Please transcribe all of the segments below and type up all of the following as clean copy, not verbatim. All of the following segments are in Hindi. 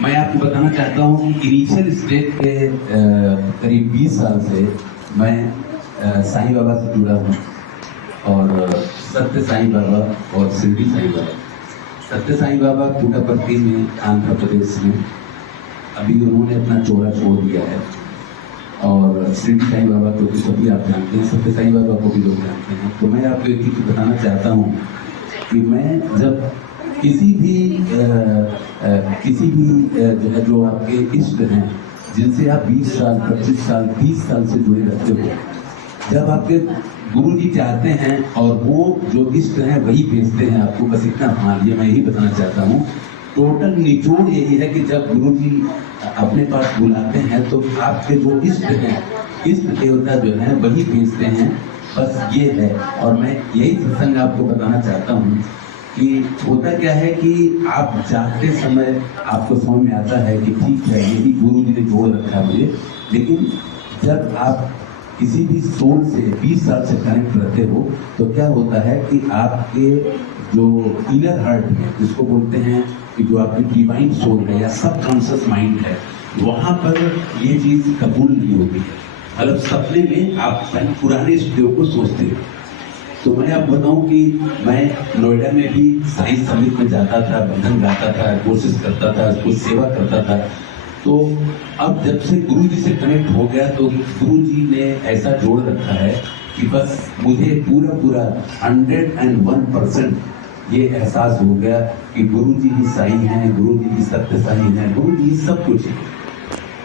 मैं आपको बताना चाहता हूँ कि इनिशियल स्टेज पे करीब 20 साल से मैं साईं बाबा से जुड़ा हूँ और सत्य साईं बाबा और शिरडी साईं बाबा। सत्य साईं बाबा पुट्टपर्ती में आंध्र प्रदेश में, अभी उन्होंने अपना चोला छोड़ दिया है। और शिरडी साईं बाबा को तो सभी आप जानते हैं, सत्य साईं बाबा को भी लोग जानते हैं। तो मैं आपको एक चीज़ बताना चाहता हूँ कि मैं जब किसी भी जो है जो आपके इष्ट हैं, जिनसे आप 20 साल 25 साल 30 साल से जुड़े रहते हो, जब आपके गुरु जी चाहते हैं और वो जो इष्ट हैं वही भेजते हैं आपको, बस इतना मान लिया। मैं यही बताना चाहता हूँ, टोटल निचोड़ यही है कि जब गुरु जी अपने पास बुलाते हैं तो आपके जो इष्ट हैं, इष्ट देवता जो है वही भेजते हैं, बस ये है। और मैं यही प्रसंग आपको बताना चाहता हूँ कि होता क्या है कि आप जाते समय आपको समझ में आता है कि ठीक है यही गुरु जी ने जोड़ रखा है मुझे, लेकिन जब आप किसी भी सोल से 20 साल से कनेक्ट रहते हो तो क्या होता है कि आपके जो इनर हार्ट है, जिसको बोलते हैं कि जो आपकी डिवाइन सोल है या सब कॉन्शियस माइंड है, वहाँ पर ये चीज़ कबूल नहीं होती है। मतलब सपने में आप पुराने इष्टदेव को सोचते हो। तो मैं आपको बताऊं कि मैं नोएडा में भी साईं समिट में जाता था, भजन गाता था, कोशिश करता था, कुछ सेवा करता था। तो अब जब से गुरु जी से कनेक्ट हो गया तो गुरु जी ने ऐसा जोड़ रखा है कि बस मुझे पूरा 101% ये एहसास हो गया कि गुरु जी ही साईं हैं, गुरु जी ही सत्य साईं हैं, गुरु जी सब कुछ है।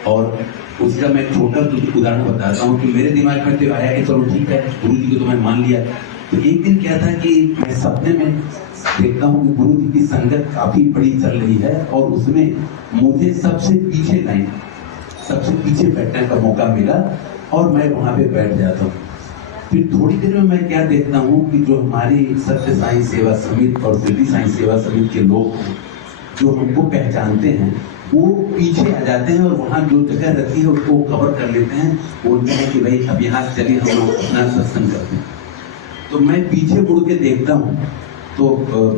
और उसका मैं छोटा उदाहरण बताता हूँ कि मेरे दिमाग में तो आया कि चलो ठीक है गुरु जी को तो मैं मान लिया। तो एक दिन क्या था कि मैं सपने में देखता हूँ कि गुरु जी की संगत काफी बड़ी चल रही है और उसमें मुझे सबसे पीछे लाइन, सबसे पीछे बैठने का मौका मिला और मैं वहाँ पे बैठ जाता हूँ। फिर थोड़ी देर में मैं क्या देखता हूँ कि जो हमारी सत्य साईं सेवा समिति और शिरडी साईं सेवा समिति के लोग हैं जो हमको पहचानते हैं, वो पीछे आ जाते हैं और वहाँ जो जगह रहती है उसको कवर कर लेते हैं, बोलते हैं कि भाई अब यहाँ चलिए हम लोग अपना सत्संग करते हैं। तो मैं पीछे मुड़ के देखता हूँ तो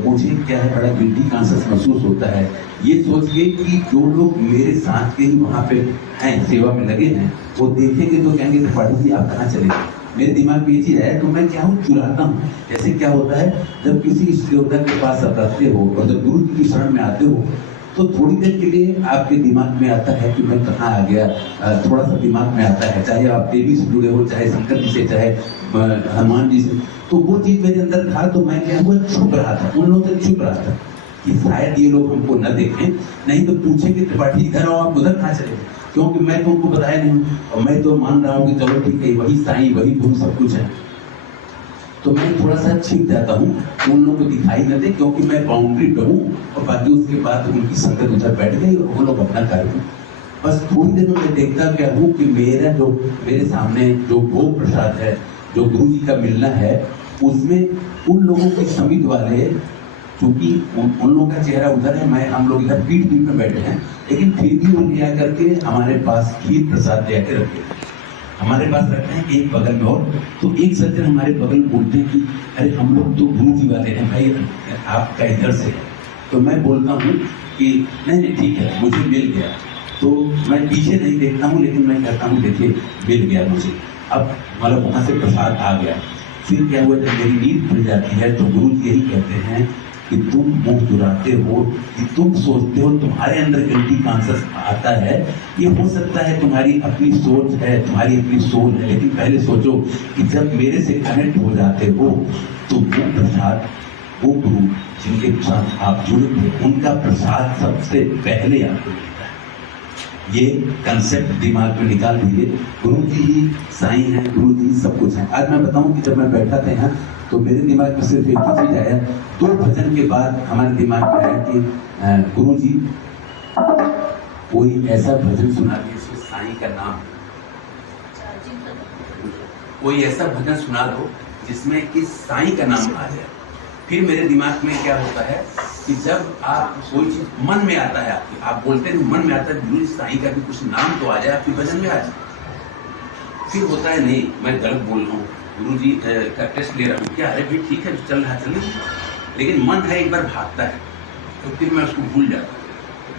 मुझे क्या है बड़ा गिल्टी कॉन्शियस महसूस होता है, ये सोच के कि जो लोग मेरे साथ के ही वहाँ पे हैं, सेवा में लगे हैं, वो देखेंगे तो कहेंगे त्रिपाठी जी आप कहाँ चले गए। मेरे दिमाग में ये चीज है तो मैं क्या हूँ चुराता हूँ। जैसे क्या होता है जब किसी इष्ट देवता के पास आप रहते हो और जब गुरु जी की शरण में आते हो तो थोड़ी देर के लिए आपके दिमाग में आता है कि मैं कहाँ आ गया, थोड़ा सा दिमाग में आता है, चाहे आप देवी से जुड़े हो, चाहे शंकर जी से, चाहे हनुमान जी से। तो वो चीज मेरे अंदर था तो मैं क्या हुआ छुप रहा था, उन लोगों से छुप रहा था कि शायद ये लोग हमको न देखें, नहीं तो पूछेंगे त्रिपाठी इधर आओ, आप उधर कहाँ चले, क्योंकि मैं तो उनको बताया नहीं और मैं तो मान रहा हूँ कि चलो ठीक है वही साईं वही गुरु सब कुछ है। तो मैं थोड़ा सा छिप जाता हूँ, उन लोगों को दिखाई न दे, क्योंकि मैं बाउंड्री पे हूँ और बाकी उसके बाद उनकी संगत उधर बैठ गई और वो लोग अपना कार्य हूँ। बस थोड़ी देर में मैं देखता क्या हूँ कि मेरे सामने जो भोग प्रसाद है, जो गुरु जी का मिलना है, उसमें उन लोगों के समिति वाले, क्योंकि उन लोगों का चेहरा उधर है, हम लोग इधर पीठ में बैठे हैं, लेकिन फिर भी वो ले आकर के हमारे पास खीर प्रसाद ले आके रखे, हमारे पास रखते हैं एक बगल में। और तो एक सज्जन हमारे बगल बोलते हैं कि अरे हम लोग तो गुरु जी वाले हैं भाई, आपका इधर से। तो मैं बोलता हूँ कि नहीं ठीक है मुझे मिल गया। तो मैं पीछे नहीं देखता हूँ, लेकिन मैं कहता हूँ देखिए मिल गया मुझे, अब मतलब वहाँ से प्रसाद आ गया। फिर क्या हुआ जब मेरी नींद खुल जाती है तो गुरु जी यही कहते हैं कि तुम मुंह चुराते हो, कि तुम सोचते हो तुम्हारे अंदर गिल्टी कॉन्शियस आता है, ये हो सकता है तुम्हारी अपनी सोच है, तुम्हारी अपनी सोल है, लेकिन पहले सोचो कि जब मेरे से कनेक्ट हो जाते हो तो वो प्रसाद, वो गुरु जिनके साथ आप जुड़े थे, उनका प्रसाद सबसे पहले आपको मिलता है। ये कंसेप्ट दिमाग में निकाल दीजिए, गुरु जी ही साईं हैं, गुरु जी सब कुछ है। आज मैं बताऊं कि जब मैं बैठा था यहाँ तो मेरे दिमाग में सिर्फ एक ही चीज आया, 2 भजन के बाद हमारे दिमाग में आया कि गुरु जी कोई ऐसा भजन सुना दे जिसमें साईं का नाम, कोई ऐसा भजन सुना दो जिसमें कि साईं का नाम आ जाए। फिर मेरे दिमाग में क्या होता है कि जब आप कोई चीज मन में आता है, आप बोलते हैं मन में आता है गुरु साईं का भी कुछ नाम तो आ जाए, आपके भजन में आ जाए। फिर होता है नहीं मैं गलत बोल रहा हूँ, गुरु जी का टेस्ट ले रहा हूँ क्या, अरे भाई ठीक है चल रहा चले, लेकिन मन है एक बार भागता है तो फिर मैं उसको भूल जाता हूँ।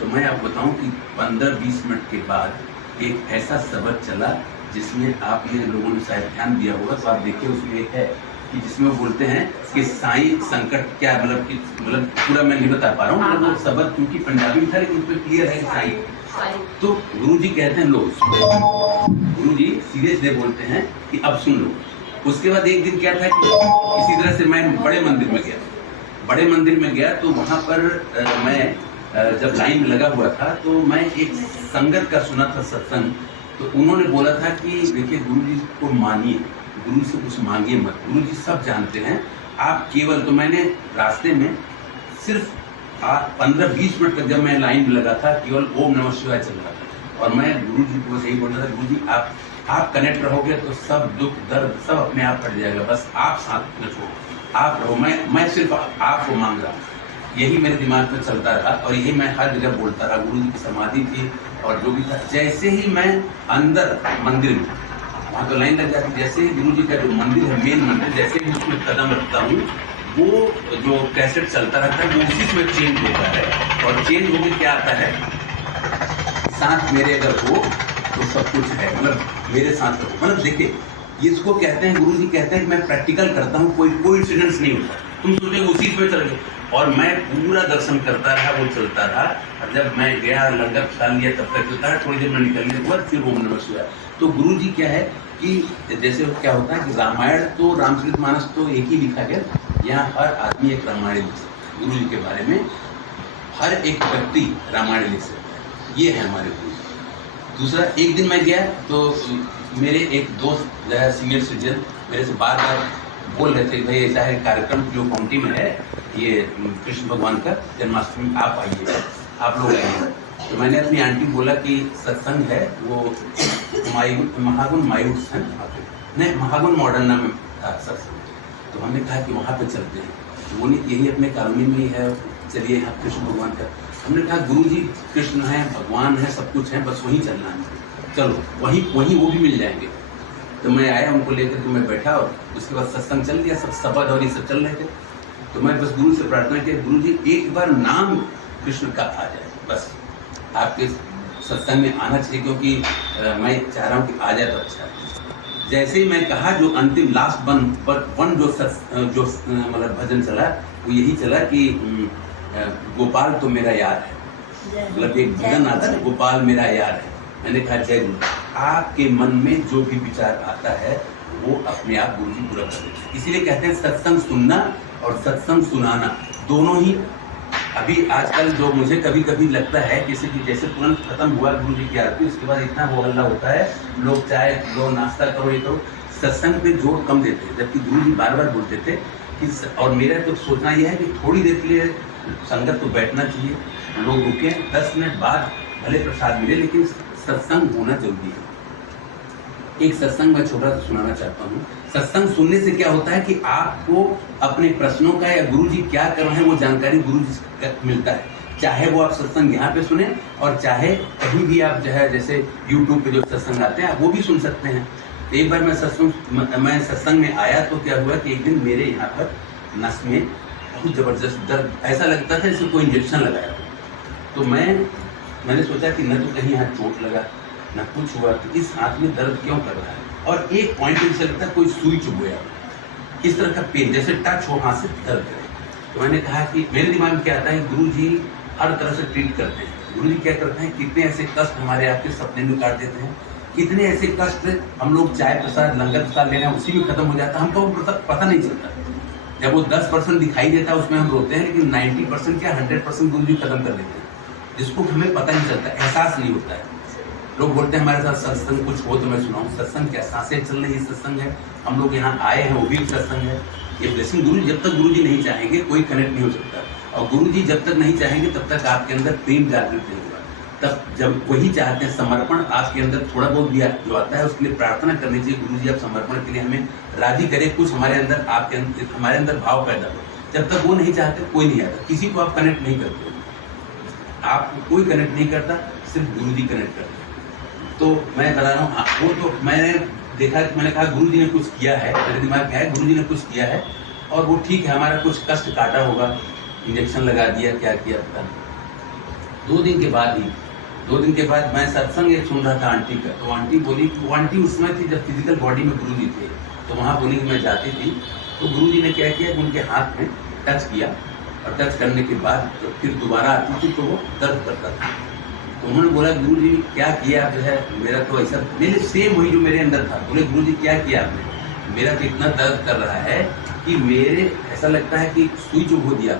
तो मैं आपको बताऊं कि 15-20 मिनट के बाद एक ऐसा सबक चला जिसमें आपने लोगों ने शायद ध्यान दिया होगा, तो आप देखिए उसमें एक है कि जिसमें वो बोलते हैं कि साईं संकट क्या, मतलब पूरा मैं नहीं बता पा रहा हूँ, मतलब वो सबक क्योंकि पंजाबी में था लेकिन उसमें क्लियर है साईं। तो गुरुजी कहते हैं लो, गुरुजी सीरियसली बोलते हैं कि अब सुन लो। उसके बाद एक दिन क्या था कि इसी तरह से मैं बड़े मंदिर में गया तो वहाँ पर मैं जब लाइन में लगा हुआ था तो मैं एक संगत का सुना था सत्संग। तो उन्होंने बोला था कि देखिए गुरुजी को मानिए, गुरु से कुछ मांगिए मत, गुरुजी सब जानते हैं, आप केवल। तो मैंने रास्ते में सिर्फ 15-20 मिनट तक जब मैं लाइन में लगा था केवल ओम नमः शिवाय चल रहा था और मैं गुरुजी को बस यही बोल रहा था, गुरुजी आप कनेक्ट रहोगे तो सब दुख दर्द सब अपने आप हट जाएगा, बस आप साथ में छोड़ो, आप रहो, मैं सिर्फ आपको मांग रहा हूँ। यही मेरे दिमाग में चलता रहा और यही मैं हर जगह बोलता रहा। गुरु जी की समाधि थी और जो भी था, जैसे ही मैं अंदर मंदिर में, वहाँ तो लाइन लग जाती, जैसे ही गुरु जी का जो मंदिर है मेन मंदिर, जैसे ही उसमें कदम रखता हूँ वो जो कैसेट चलता रहता है वो उसी में चेंज होता है और चेंज होकर क्या आता है, साथ मेरे अगर हो तो सब कुछ है, मतलब मेरे साथ रहो। मतलब देखिए इसको कहते हैं, गुरु जी कहते हैं कि मैं प्रैक्टिकल करता हूँ, कोई इंसिडेंस नहीं होता। तुम सोचोगे उसी पे चल गए और मैं पूरा दर्शन करता रहा, वो चलता रहा। और जब मैं गया लंगर खा लिया तब तक चलता है, थोड़ी देर में निकलने के बाद फिर ओम नमः शिवाय। तो गुरु जी क्या है कि जैसे क्या होता है कि रामायण तो रामचरितमानस तो एक ही लिखा गया, यहाँ हर आदमी एक रामायण लिख सकता है, गुरु जी के बारे में हर एक व्यक्ति रामायण लिख सकता है, ये है हमारे गुरु जी। दूसरा, एक दिन मैं गया तो मेरे एक दोस्त जो है सीनियर सिटीजन मेरे से बार बार बोल रहे थे, भाई ऐसा है कार्यक्रम जो काउंटी में है, ये कृष्ण भगवान का जन्माष्टमी, आप आइए, आप लोग आइए। तो मैंने अपनी आंटी बोला कि सत्संग है वो महागुण मायूस है, नहीं महागुण मॉडर्ना में सत्संग। तो हमने कहा कि वहाँ पे चलते हैं, तो बोली यही अपने कॉलोनी में ही है, चलिए यहाँ कृष्ण भगवान का। हमने कहा गुरु जी कृष्ण है, भगवान है, सब कुछ है, बस वहीं चलना है, चलो वहीं वो भी मिल जाएंगे। तो मैं आया, उनको लेकर के मैं बैठा और उसके बाद सत्संग चल गया, सब शब्द और ये सब चल रहे थे। तो मैं बस गुरु से प्रार्थना की, गुरु जी एक बार नाम कृष्ण का आ जाए, बस आपके सत्संग में आना चाहिए, क्योंकि मैं चाह रहा हूँ कि आ जाए तो अच्छा है। जैसे ही मैं कहा, जो अंतिम लास्ट वन जो मतलब भजन चला वो यही चला कि गोपाल तो मेरा यार है, मतलब एक भजन आता है, गोपाल मेरा यार है। मैंने कहा जय गुरु, आपके मन में जो भी विचार आता है वो अपने आप गुरु जी पूरा कर देते हैं। इसीलिए कहते हैं सत्संग सुनना और सत्संग सुनाना दोनों ही। अभी आजकल जो मुझे कभी कभी लगता है जैसे तुरंत खत्म हुआ गुरु जी की आरती, उसके बाद इतना वो हल्ला होता है, लोग चाय लो, नाश्ता करो, ये करो, सत्संग पे जोर कम देते हैं, जबकि गुरु जी बार बार बोलते थे कि, और मेरा तो सोचना यह है कि थोड़ी देर के लिए संगत को बैठना चाहिए, लोग रुके, 10 मिनट बाद भले प्रसाद मिले, लेकिन सत्संग होना जरूरी है। एक सत्संग मैं छोटा सा सुनाना चाहता हूँ। सत्संग सुनने से क्या होता है कि आपको अपने प्रश्नों का या गुरु जी क्या कर रहे हैं वो जानकारी गुरु जी से मिलता है। चाहे वो आप सत्संग यहाँ पे सुने और चाहे कहीं भी आप जो है जैसे यूट्यूब पे जो सत्संग आते हैं आप वो भी सुन सकते हैं। एक बार मैं सत्संग में आया तो क्या हुआ कि एक दिन मेरे यहाँ पर नस में बहुत ज़बरदस्त दर्द, ऐसा लगता था जैसे कोई इंजेक्शन लगाया। तो मैंने सोचा कि न तो कहीं यहाँ चोट लगा न कुछ हुआ, तो इस हाथ में दर्द क्यों कर रहा है, और एक पॉइंट से लगता है कोई सुई चुभ गया, इस तरह का पेन जैसे टच हो हाथ से दर्द है। तो मैंने कहा कि मेरे दिमाग में क्या आता है, गुरु जी हर तरह से ट्रीट करते हैं। गुरु जी क्या करते हैं, कितने ऐसे कष्ट हमारे आपके सपने में काट देते हैं, कितने ऐसे कष्ट हम लोग चाय प्रसाद लंगर प्रसाद ले रहे हैं उसी में खत्म हो जाता है, हमको पता नहीं चलता। जब वो 10% दिखाई देता है उसमें हम रोते हैं, लेकिन 90% या 100% गुरु जी खत्म कर देते हैं, जिसको हमें पता नहीं चलता, एहसास नहीं होता है। लोग बोलते हैं हमारे साथ सत्संग कुछ हो तो मैं सुनाऊं, सत्संग क्या सांसें चल रही है, सत्संग है, हम लोग यहाँ आए हैं वो भी सत्संग है। ये ब्लेसिंग गुरु जब तक गुरु जी नहीं चाहेंगे कोई कनेक्ट नहीं हो सकता, और गुरु जी जब तक नहीं चाहेंगे तब तक आपके अंदर प्रेम जागृत नहीं होगा। तब जब वही चाहते हैं समर्पण आपके अंदर थोड़ा बहुत भी जो आता है उसके लिए प्रार्थना करनी चाहिए, गुरु जी आप समर्पण के लिए हमें राजी करें, कुछ हमारे अंदर हमारे अंदर भाव पैदा हो। जब तक वो नहीं चाहते कोई नहीं आता, किसी को आप कनेक्ट नहीं करते, आपको कोई कनेक्ट नहीं करता, सिर्फ गुरु जी कनेक्ट करते। तो मैं बता रहा हूँ वो तो मैंने देखा, मैंने कहा गुरु जी ने कुछ किया है, मेरे दिमाग में आया गुरु जी ने कुछ किया है और वो ठीक है, हमारा कुछ कष्ट काटा होगा, इंजेक्शन लगा दिया, क्या किया पता नहीं। 2 दिन के बाद मैं सत्संग एक सुन रहा था आंटी का, तो आंटी बोली, वो आंटी उसमें थी जब फिजिकल बॉडी में गुरुजी थे, तो वहाँ बोली कि मैं जाती थी, तो गुरुजी ने क्या किया कि उनके हाथ में टच किया, और टच करने के बाद तो फिर दोबारा आती थी तो वो दर्द करता था। तो उन्होंने बोला गुरुजी क्या किया जो है, मेरा तो ऐसा, मेरे सेम वही जो मेरे अंदर था। बोले गुरुजी क्या किया आपने, मेरा तो इतना दर्द कर रहा है कि मेरे ऐसा लगता है कि सुई जो हो दिया।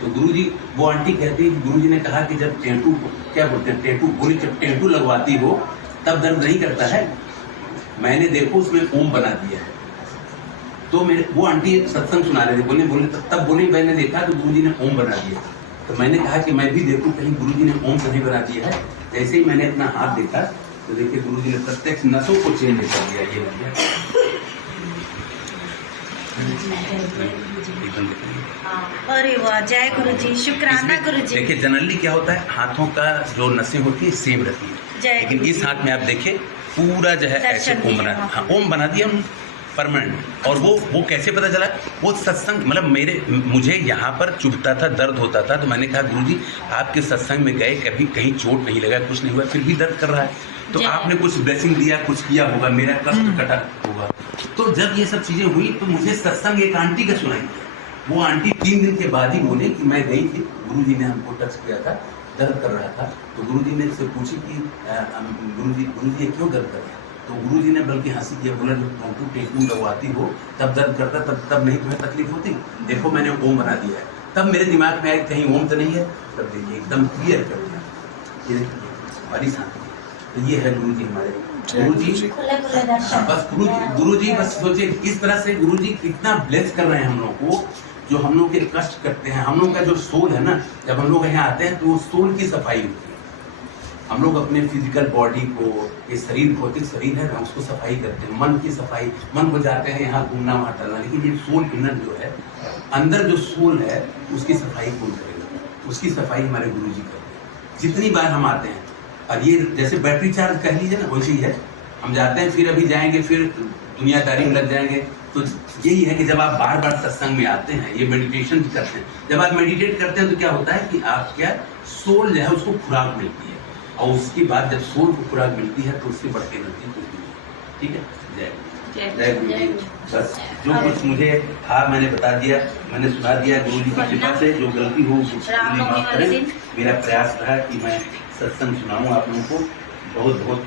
तो गुरुजी, वो आंटी कहती है कि गुरुजी ने कहा कि जब टेटू, क्या बोलते हैं टेटू, बोली जब टेटू लगवाती हो तब दर्द नहीं करता है, मैंने देखो उसमें ओम बना दिया है। तो मेरे वो आंटी एक सत्संग सुना रहे थे, बोले तब बोली मैंने देखा तो गुरुजी ने ओम बना दिया। तो मैंने कहा कि मैं भी देखूं कहीं गुरुजी ने ओम तो नहीं बना दिया है। जैसे ही मैंने अपना हाथ देखा तो देखिए गुरुजी ने प्रत्यक्ष नसों को चेंज कर दिया। ये लग गया। अरे वाह, जय गुरुजी, शुक्राना गुरुजी। देखिए जनरली क्या होता है, हाथों का जो नसें होती है सेम रहती है, लेकिन इस हाथ में आप देखिए पूरा जो है ऐसे ओम बना, हाँ ओम बना दिया परमानेंट। और वो कैसे पता चला, वो सत्संग, मतलब मुझे यहाँ पर चुभता था, दर्द होता था, तो मैंने कहा गुरुजी आपके सत्संग में गए, कभी कहीं चोट नहीं लगा, कुछ नहीं हुआ, फिर भी दर्द कर रहा है, तो आपने कुछ ब्लेसिंग दिया, कुछ किया होगा, मेरा कष्ट कटा होगा। तो जब ये सब चीजें हुई तो मुझे सत्संग एक आंटी का सुनाई दिया। वो आंटी 3 दिन के बाद ही बोले कि मैं गई थी, गुरुजी ने हमको टच किया था, दर्द कर रहा था। तो गुरुजी ने से पूछी कि गुरुजी ये क्यों दर्द कर रहा है। तो गुरुजी ने बल्कि हंसी किया, बोला जब टेटू लगवाती हो तब दर्द करता, तब नहीं तुम्हें तकलीफ होती, देखो मैंने ओम बना दिया है। तब मेरे दिमाग में आया कहीं ओम तो नहीं है, तब देखिए एकदम क्लियर कर दिया, ये हमारी शांति। तो ये है गुरुजी हमारे गुरुजी। बस गुरुजी बस सोचिए किस तरह से गुरुजी कितना ब्लेस कर रहे हैं हम लोग को, जो हम लोग के कष्ट करते हैं। हम लोग का जो सोल है ना, जब हम लोग यहाँ आते हैं तो सोल की सफाई होती है। हम लोग अपने फिजिकल बॉडी को, ये शरीर भौतिक शरीर है ना, उसको सफाई करते हैं। मन की सफाई, मन को जाते हैं यहाँ घूमना वहाँ टहलना, लेकिन ये सोल इनर जो है, अंदर जो सोल है उसकी सफाई कौन करेगा, उसकी सफाई हमारे गुरुजी करते हैं। जितनी बार हम आते हैं, और ये जैसे बैटरी चार्ज कह लीजिए ना, वैसे ही है। हम जाते हैं, फिर अभी जाएंगे, फिर दुनियादारी में लग जाएंगे। तो यही है कि जब आप बार बार सत्संग में आते हैं, ये मेडिटेशन करते हैं, जब आप मेडिटेट करते हैं तो क्या होता है कि आप क्या सोल जो है उसको खुराक मिलती है, और उसके बाद जब सोल को खुराक मिलती है तो उससे बढ़ के मिलती है। ठीक है, जय गुरु जी। बस जो कुछ मुझे था मैंने बता दिया, मैंने सुना दिया। गुरु जी की कृपा से जो गलती हो उसको माफ करें। मेरा प्रयास रहा कि मैं सत्संग सुनाऊं आप लोगों को। बहुत बहुत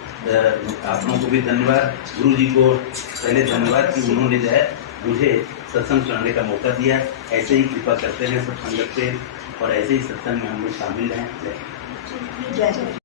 आप लोगों को भी धन्यवाद। गुरु जी को पहले धन्यवाद कि उन्होंने जो है मुझे सत्संग सुनाने का मौका दिया। ऐसे ही कृपा करते हैं सब संगत से, और ऐसे ही सत्संग में हम लोग शामिल हैं। जय